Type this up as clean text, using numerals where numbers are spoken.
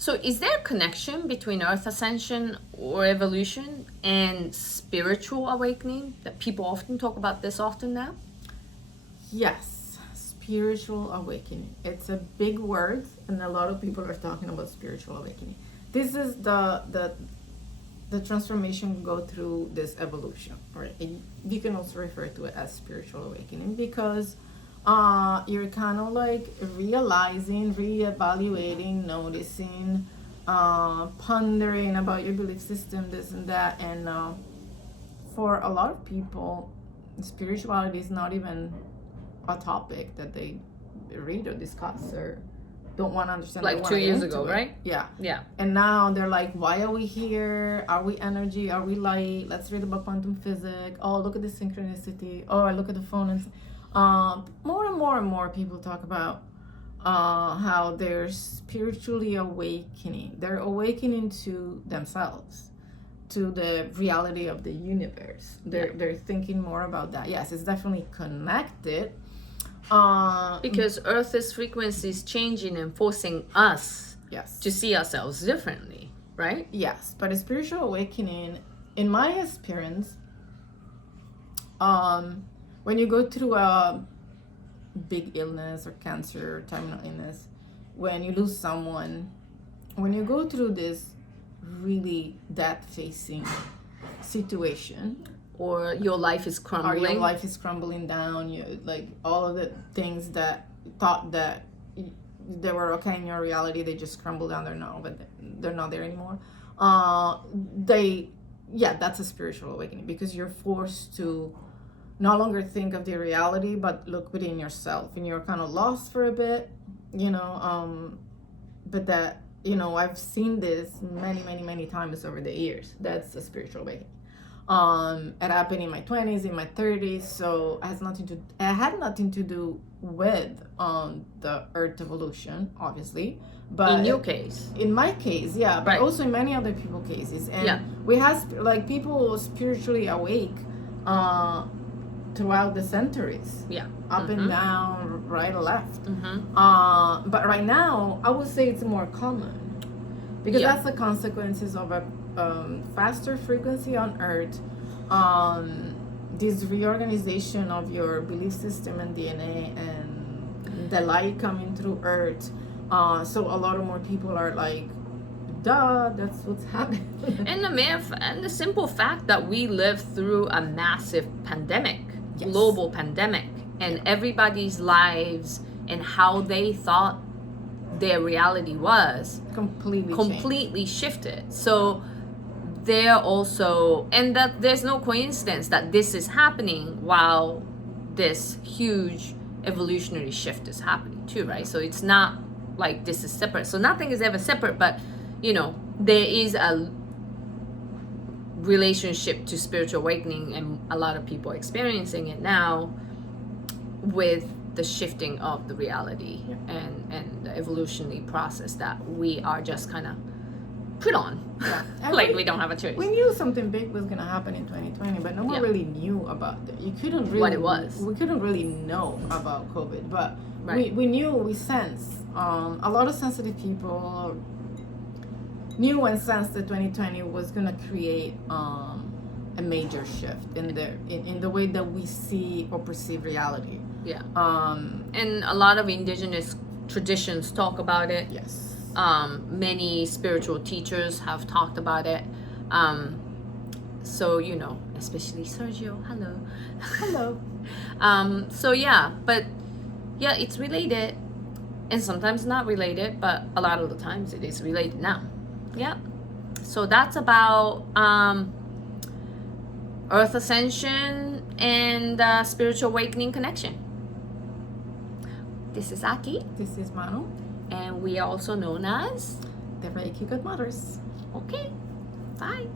So is there a connection between earth ascension or evolution and spiritual awakening? That people often talk about this often now? Yes, spiritual awakening. It's a big word, and a lot of people are talking about spiritual awakening. This is the transformation go through this evolution, right? You can also refer to it as spiritual awakening because you're kind of like realizing, reevaluating, noticing, pondering about your belief system, this and that. And for a lot of people, spirituality is not even a topic that they read or discuss or don't want to understand. Like 2 years ago, right? Yeah. Yeah. And now they're like, why are we here? Are we energy? Are we light? Let's read about quantum physics. Oh, look at the synchronicity. Oh, I look at the phone. And more and more people talk about how they're spiritually awakening. They're awakening to themselves, to the reality of the universe. They're thinking more about that. Yes, it's definitely connected. Because Earth's frequency is changing and forcing us Yes. to see ourselves differently, right? Yes, but a spiritual awakening, in my experience, when you go through a big illness or cancer or terminal illness, when you lose someone, when you go through this really death-facing situation, Or your life is or crumbling. your life is crumbling down, you like all of the things that thought that they were okay in your reality, they just crumble down. They're not there anymore. That's a spiritual awakening because you're forced to no longer think of the reality but look within yourself, and you're kind of lost for a bit, but that, I've seen this many times over the years. That's a spiritual awakening. It happened in my 20s, in my 30s, so it had nothing to do with the earth evolution, obviously, but in your case, in my case, yeah, but Right. also in many other people's cases. And Yeah. we have people spiritually awake throughout the centuries, yeah. up and down, right or left. But right now, I would say it's more common because Yeah. that's the consequences of a faster frequency on Earth, this reorganization of your belief system and DNA, and the light coming through Earth. So a lot of more people are like, duh, that's what's happening. And the simple fact that we lived through a massive pandemic, Yes. global pandemic, and everybody's lives and how they thought their reality was completely shifted. So they're also, and that there's no coincidence that this is happening while this huge evolutionary shift is happening too, right? So it's not like this is separate. So nothing is ever separate, but there is a relationship to spiritual awakening, and a lot of people are experiencing it now with the shifting of the reality. Yeah. and the evolutionary process that we are just kind of put on. Yeah. And Like we don't have a choice. We knew something big was gonna happen in 2020, but no one Yeah. really knew about it. You couldn't really What it was. We couldn't really know about COVID, but Right. we knew, we sensed. A lot of sensitive people knew and sensed that 2020 was gonna create a major shift in the way that we see or perceive reality. Yeah. Um, And a lot of indigenous traditions talk about it. yes. Many spiritual teachers have talked about it. So, especially Sergio, hello. Hello. So yeah, but yeah, it's related, and sometimes not related, but a lot of the times it is related now. Yeah. So that's about Earth Ascension and spiritual awakening connection. This is Aki, This is Manu, and we are also known as, the Reiki Godmothers. okay, bye.